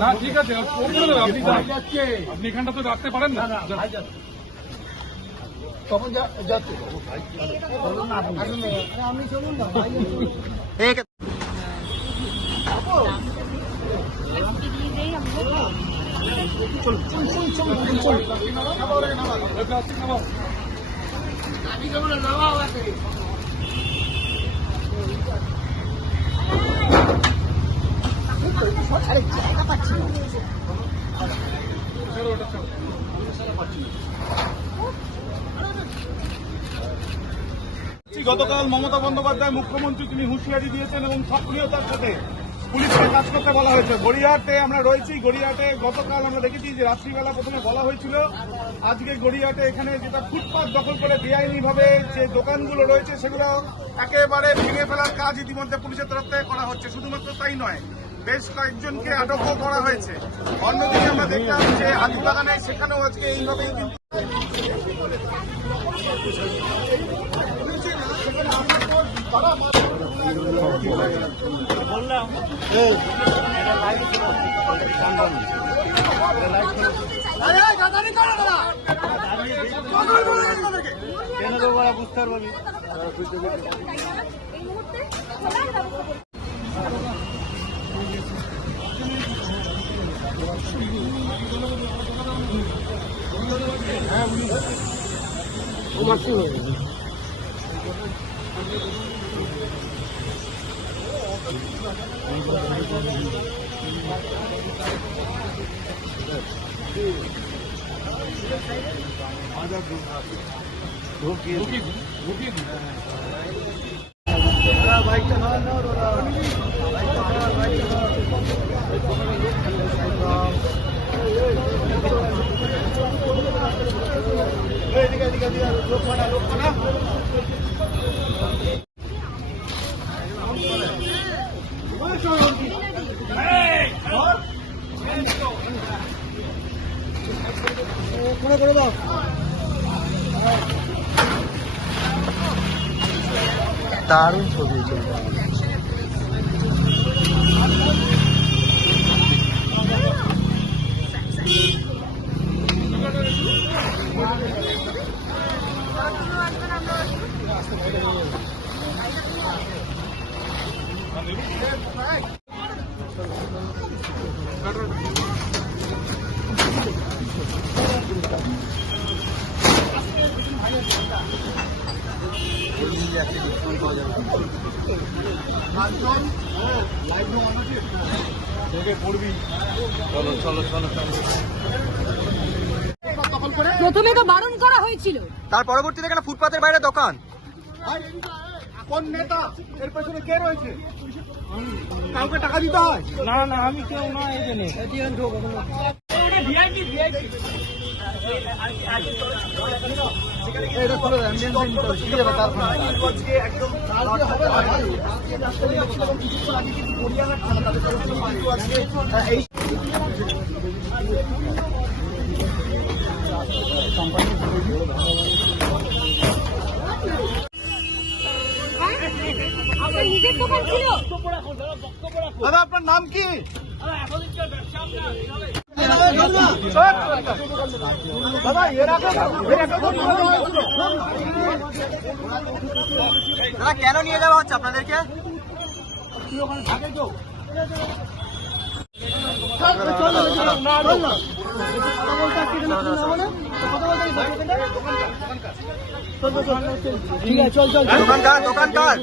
না ঠিক আছে, আপনি এখানটা তো রাখতে পারেন না। তখন যাচ্ছে আমি চলুন না জায়গা পাচ্ছি না। গতকাল মমতা বন্দ্যোপাধ্যায় মুখ্যমন্ত্রী তিনি হুঁশিয়ারি দিয়েছেন এবং সক্রিয়তার সাথে পুলিশকে কাজ করতে বলা হয়েছে। গড়িয়াহাটে আমরা রয়েছি। গড়িয়াহাটে গতকাল আমরা দেখেছি যে রাত্রিবেলা প্রথমে বলা হয়েছিল, আজকে গড়িয়াহাটে এখানে যেটা ফুটপাত দখল করে বেআইনিভাবে যে দোকানগুলো রয়েছে সেগুলো একেবারে ভেঙে ফেলার কাজ ইতিমধ্যে পুলিশের তরফ থেকে করা হচ্ছে। শুধুমাত্র তাই নয়, বেশ কয়েকজনকে আটকও করা হয়েছে। অন্যদিকে আমরা দেখলাম যে হাতিবাগানে সেখানেও আজকে এইভাবেই বুঝতে পারবি। দারুণ ছবি প্রথমে তো বারণ করা হয়েছিল, তার পরবর্তীতে কেন ফুটপাতের বাইরে দোকান? কোন নেতা এর পেছনে কে রয়েছে? কাউকে টাকা দিতে হয় না? না আমি কেউ না। নিজের দোকান ছিল। দাদা আপনার নাম কি? দাদা কেন নিয়ে যাওয়া হচ্ছে আপনাদেরকে? ঠিক আছে চল চল। দোকানকার দোকানকার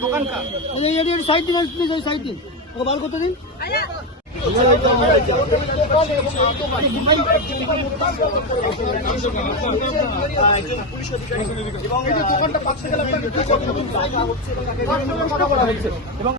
সাইড দিন প্লিজ, ওই সাইড দিন, ওকে বার করতে দিন। দোকানটা পাচ্ছে